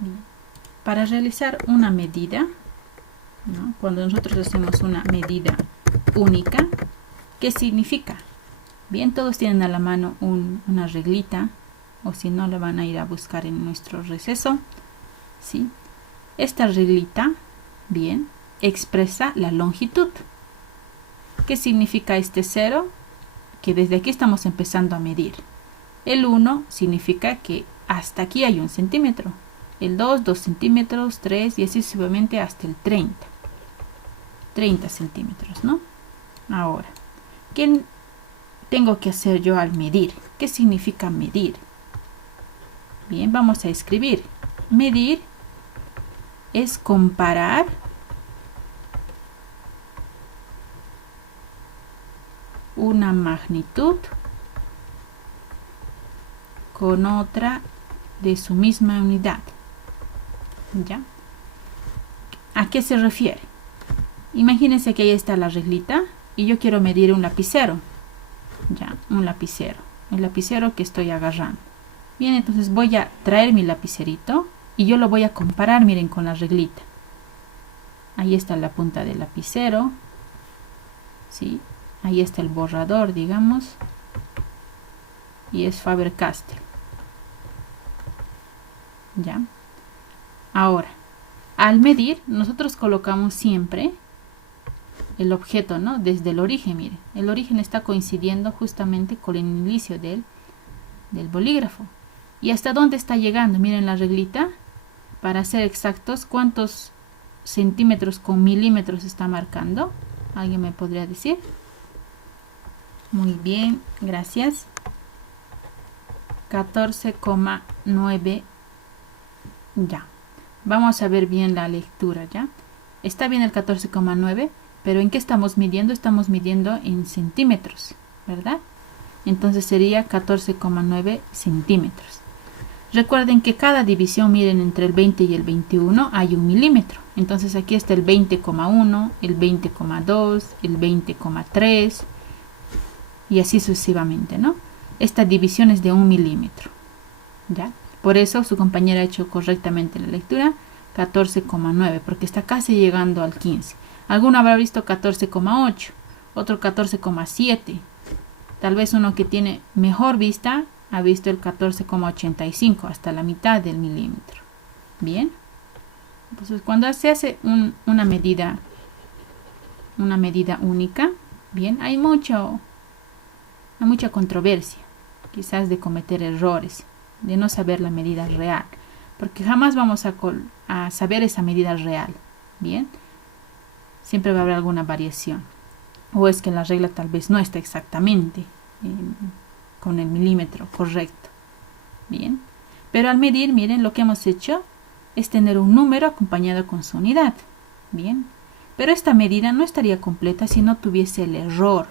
Bien. Para realizar una medida, ¿no? Cuando nosotros hacemos una medida única, ¿qué significa? Bien, todos tienen a la mano una reglita, o si no, la van a ir a buscar en nuestro receso, ¿sí? Esta reglita, bien, expresa la longitud. ¿Qué significa este 0? Que desde aquí estamos empezando a medir. El 1 significa que hasta aquí hay 1 centímetro. El 2, 2 centímetros, 3 y así sucesivamente hasta el 30. 30 centímetros, ¿no? Ahora, ¿qué tengo que hacer yo al medir? ¿Qué significa medir? Bien, vamos a escribir. Medir es comparar una magnitud con otra de su misma unidad. ¿Ya? ¿A qué se refiere? Imagínense que ahí está la reglita y yo quiero medir un lapicero. Ya, un lapicero. El lapicero que estoy agarrando. Bien, entonces voy a traer mi lapicerito y yo lo voy a comparar, miren, con la reglita. Ahí está la punta del lapicero. ¿Sí? Ahí está el borrador, digamos. Y es Faber-Castell. ¿Ya? Ahora, al medir, nosotros colocamos siempre el objeto, ¿no? Desde el origen, miren. El origen está coincidiendo justamente con el inicio del bolígrafo. ¿Y hasta dónde está llegando? Miren la reglita. Para ser exactos, ¿cuántos centímetros con milímetros está marcando? ¿Alguien me podría decir? Muy bien, gracias. 14,9. Ya. Vamos a ver bien la lectura, ¿ya? Está bien el 14,9, pero ¿en qué estamos midiendo? Estamos midiendo en centímetros, ¿verdad? Entonces sería 14,9 centímetros. Recuerden que cada división, miren, entre el 20 y el 21 hay 1 milímetro. Entonces aquí está el 20,1, el 20,2, el 20,3 y así sucesivamente, ¿no? Esta división es de 1 milímetro, ¿ya? Por eso su compañera ha hecho correctamente la lectura, 14,9, porque está casi llegando al 15. Alguno habrá visto 14,8, otro 14,7. Tal vez uno que tiene mejor vista ha visto el 14,85, hasta la mitad del milímetro. Bien. Entonces, cuando se hace una medida única, bien, hay mucha controversia, quizás de cometer errores, de no saber la medida real, porque jamás vamos a saber esa medida real. Bien. Siempre va a haber alguna variación. O es que la regla tal vez no está exactamente con el milímetro correcto. Bien. Pero al medir, miren, lo que hemos hecho es tener un número acompañado con su unidad. Bien. Pero esta medida no estaría completa si no tuviese el error.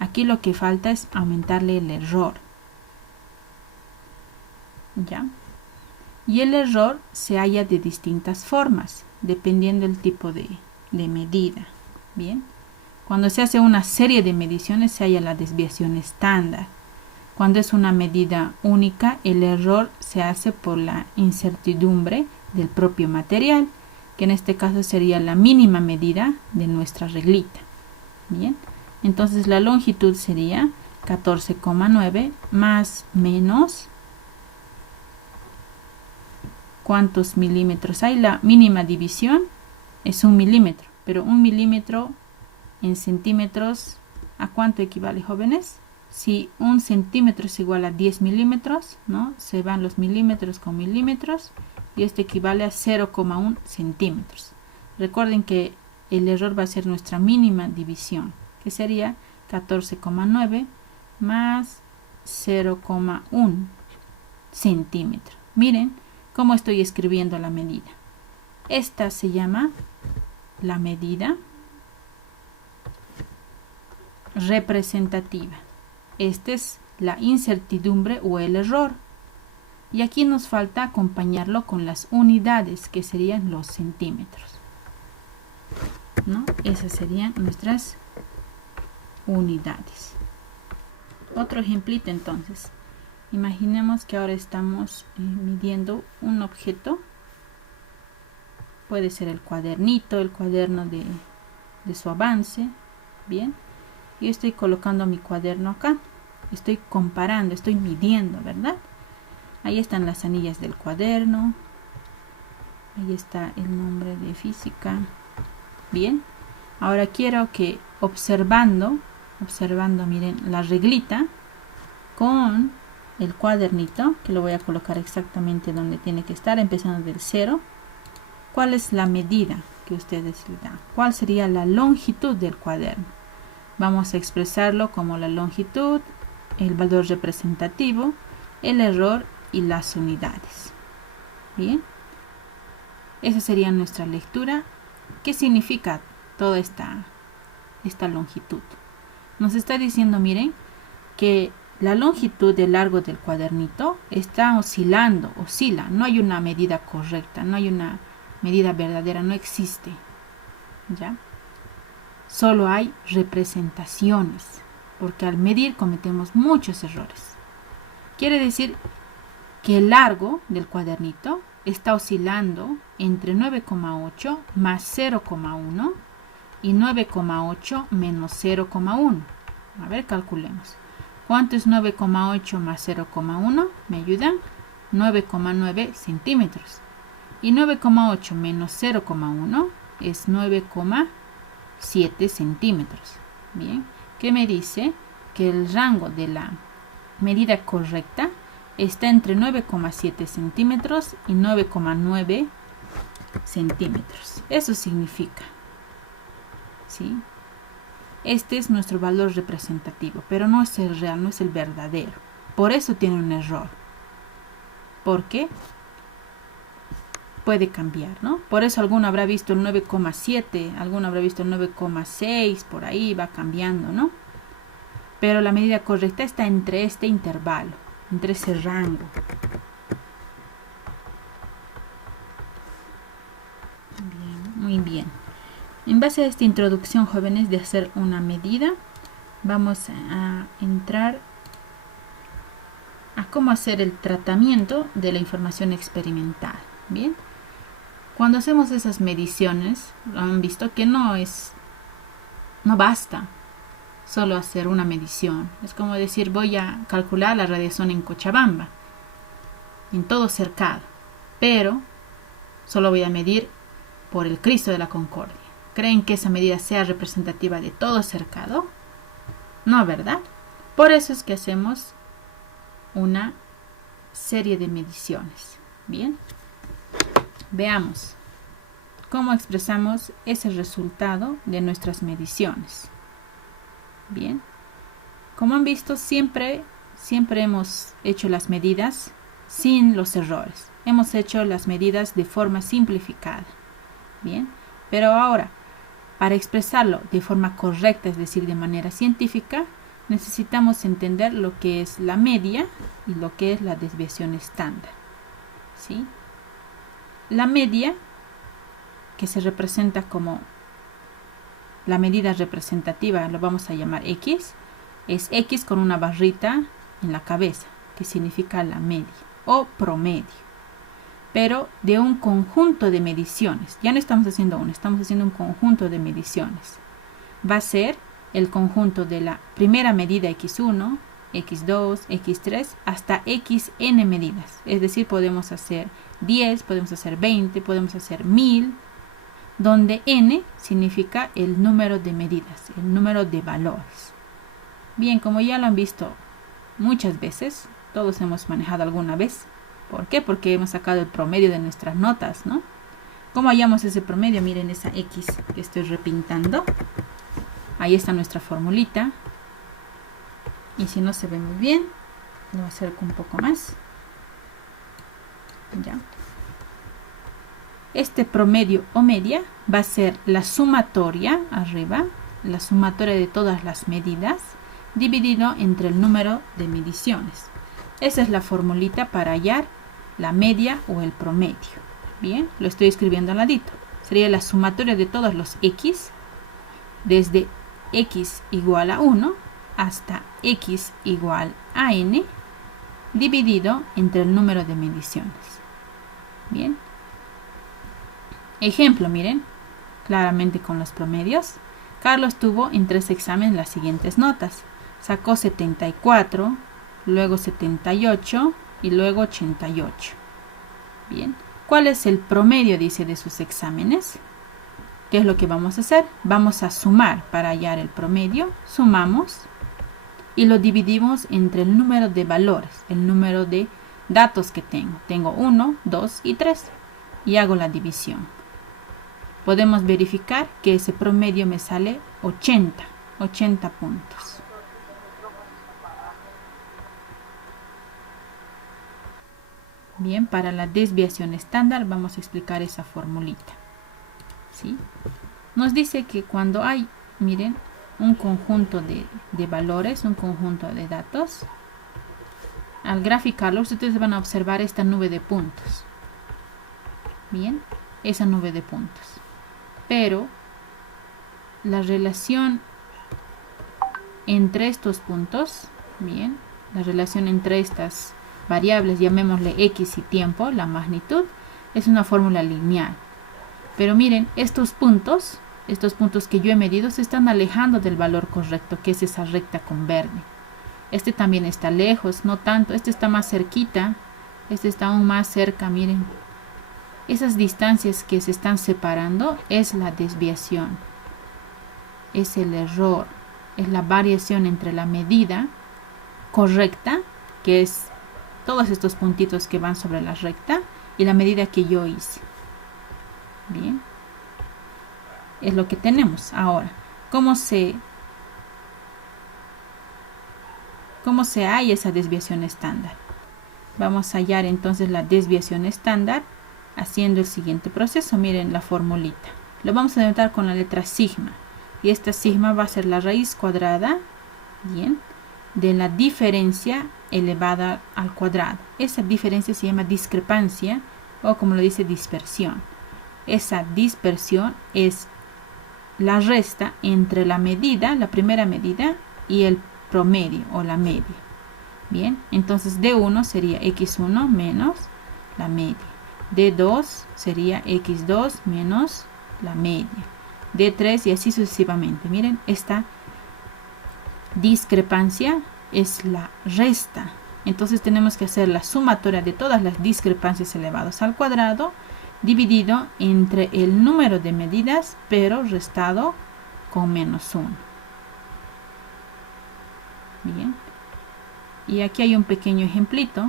Aquí lo que falta es aumentarle el error. ¿Ya? Y el error se halla de distintas formas, dependiendo del tipo de medida. Bien. Cuando se hace una serie de mediciones se halla la desviación estándar. Cuando es una medida única, el error se hace por la incertidumbre del propio material, que en este caso sería la mínima medida de nuestra reglita. Bien. Entonces la longitud sería 14,9 más menos. ¿Cuántos milímetros hay? La mínima división es 1 milímetro, pero 1 milímetro en centímetros, ¿a cuánto equivale, jóvenes? Si 1 centímetro es igual a 10 milímetros, ¿no? Se van los milímetros con milímetros y esto equivale a 0,1 centímetros. Recuerden que el error va a ser nuestra mínima división, que sería 14,9 más 0,1 centímetro. Miren cómo estoy escribiendo la medida. Esta se llama la medida representativa. Esta es la incertidumbre o el error. Y aquí nos falta acompañarlo con las unidades, que serían los centímetros, ¿no? Esas serían nuestras unidades. Otro ejemplito entonces. Imaginemos que ahora estamos midiendo un objeto puede ser el cuadernito, el cuaderno de su avance. Bien, yo estoy colocando mi cuaderno acá, estoy comparando, estoy midiendo, ¿verdad? Ahí están las anillas del cuaderno, ahí está el nombre de física. Bien, ahora quiero que observando, miren, la reglita con el cuadernito, que lo voy a colocar exactamente donde tiene que estar, empezando del 0. ¿Cuál es la medida que ustedes le dan? ¿Cuál sería la longitud del cuaderno? Vamos a expresarlo como la longitud, el valor representativo, el error y las unidades. Bien, esa sería nuestra lectura. ¿Qué significa toda esta longitud? Nos está diciendo, miren, que la longitud del largo del cuadernito está oscila, no hay una medida correcta, no hay una medida verdadera, no existe, ¿ya? Solo hay representaciones, porque al medir cometemos muchos errores. Quiere decir que el largo del cuadernito está oscilando entre 9,8 más 0,1 y 9,8 menos 0,1. A ver, calculemos. ¿Cuánto es 9,8 más 0,1? ¿Me ayudan? 9,9 centímetros. Y 9,8 menos 0,1 es 9,7 centímetros. Bien, ¿qué me dice? Que el rango de la medida correcta está entre 9,7 centímetros y 9,9 centímetros. Eso significa, ¿sí? Este es nuestro valor representativo, pero no es el real, no es el verdadero. Por eso tiene un error. Porque puede cambiar, ¿no? Por eso alguno habrá visto el 9,7, alguno habrá visto el 9,6, por ahí va cambiando, ¿no? Pero la medida correcta está entre este intervalo, entre ese rango. Bien, muy bien. En base a esta introducción, jóvenes, de hacer una medida, vamos a entrar a cómo hacer el tratamiento de la información experimental. Bien, cuando hacemos esas mediciones, han visto que no basta solo hacer una medición. Es como decir, voy a calcular la radiación en Cochabamba, en todo cercado, pero solo voy a medir por el Cristo de la Concordia. ¿Creen que esa medida sea representativa de todo cercado? No, ¿verdad? Por eso es que hacemos una serie de mediciones. Bien, veamos cómo expresamos ese resultado de nuestras mediciones. Bien, como han visto, siempre hemos hecho las medidas sin los errores. Hemos hecho las medidas de forma simplificada. Bien, pero ahora, para expresarlo de forma correcta, es decir, de manera científica, necesitamos entender lo que es la media y lo que es la desviación estándar. ¿Sí? La media, que se representa como la medida representativa, lo vamos a llamar X, es X con una barrita en la cabeza, que significa la media o promedio. Pero de un conjunto de mediciones. Ya no estamos haciendo una, estamos haciendo un conjunto de mediciones. Va a ser el conjunto de la primera medida X1, X2, X3, hasta Xn medidas. Es decir, podemos hacer 10, podemos hacer 20, podemos hacer 1000, donde n significa el número de medidas, el número de valores. Bien, como ya lo han visto muchas veces, todos hemos manejado alguna vez. ¿Por qué? Porque hemos sacado el promedio de nuestras notas, ¿no? ¿Cómo hallamos ese promedio? Miren esa X que estoy repintando. Ahí está nuestra formulita. Y si no se ve muy bien, lo acerco un poco más. Ya. Este promedio o media va a ser la sumatoria, arriba, la sumatoria de todas las medidas, dividido entre el número de mediciones. Esa es la formulita para hallar la media o el promedio. Bien, lo estoy escribiendo al ladito. Sería la sumatoria de todos los X, desde X igual a 1 hasta X igual a N, dividido entre el número de mediciones. Bien, Ejemplo, miren, claramente con los promedios. Carlos tuvo en 3 exámenes las siguientes notas. Sacó 74, luego 78 y luego 88. Bien, ¿cuál es el promedio, dice, de sus exámenes? ¿Qué es lo que vamos a hacer? Vamos a sumar para hallar el promedio. Sumamos y lo dividimos entre el número de valores, el número de datos que tengo. Tengo 1, 2 y 3 y hago la división. Podemos verificar que ese promedio me sale 80 puntos. Bien, para la desviación estándar vamos a explicar esa formulita. ¿Sí? Nos dice que cuando hay, miren, un conjunto de valores, un conjunto de datos, al graficarlo ustedes van a observar esta nube de puntos. Bien, esa nube de puntos. Pero la relación entre estos puntos, bien, la relación entre estas variables, llamémosle x y tiempo, la magnitud, es una fórmula lineal. Pero miren, estos puntos que yo he medido se están alejando del valor correcto, que es esa recta con verde. Este también está lejos, no tanto, este está más cerquita, este está aún más cerca, miren. Esas distancias que se están separando es la desviación, es el error, es la variación entre la medida correcta, que es todos estos puntitos que van sobre la recta, y la medida que yo hice. Bien, es lo que tenemos. Ahora, ¿cómo se halla esa desviación estándar? Vamos a hallar entonces la desviación estándar haciendo el siguiente proceso. Miren la formulita. Lo vamos a denotar con la letra sigma. Y esta sigma va a ser la raíz cuadrada, bien, de la diferencia elevada al cuadrado. Esa diferencia se llama discrepancia o, como lo dice, dispersión. Esa dispersión es la resta entre la medida, la primera medida, y el promedio o la media. Bien, entonces D1 sería x1 menos la media. D2 sería x2 menos la media. D3 y así sucesivamente. Miren, esta discrepancia es la resta. Entonces tenemos que hacer la sumatoria de todas las discrepancias elevadas al cuadrado dividido entre el número de medidas, pero restado con menos 1. Bien. Y aquí hay un pequeño ejemplito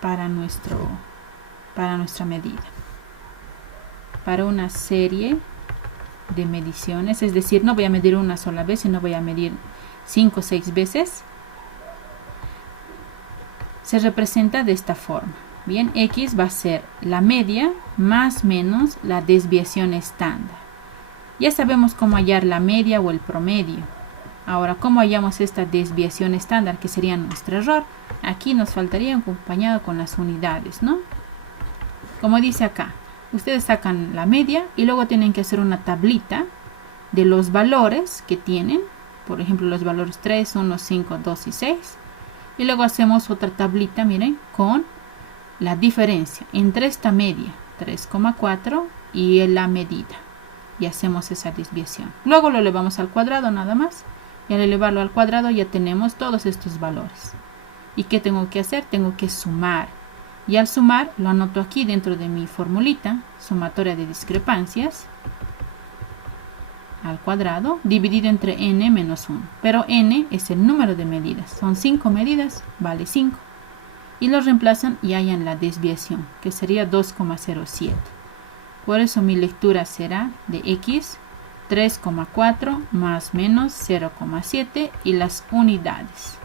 para nuestra medida. Para una serie de mediciones, es decir, no voy a medir una sola vez, sino voy a medir 5 o 6 veces. Se representa de esta forma. Bien, x va a ser la media más menos la desviación estándar. Ya sabemos cómo hallar la media o el promedio. Ahora, ¿cómo hallamos esta desviación estándar, que sería nuestro error? Aquí nos faltaría acompañado con las unidades, ¿no? Como dice acá, ustedes sacan la media y luego tienen que hacer una tablita de los valores que tienen. Por ejemplo, los valores 3, 1, 5, 2 y 6. Y luego hacemos otra tablita, miren, con la diferencia entre esta media, 3,4, y la medida. Y hacemos esa desviación. Luego lo elevamos al cuadrado nada más. Y al elevarlo al cuadrado ya tenemos todos estos valores. ¿Y qué tengo que hacer? Tengo que sumar. Y al sumar lo anoto aquí dentro de mi formulita, sumatoria de discrepancias, al cuadrado, dividido entre n menos 1. Pero n es el número de medidas. Son 5 medidas, vale 5. Y lo reemplazan y hallan la desviación, que sería 2,07. Por eso mi lectura será de x 3,4 más menos 0,7 y las unidades.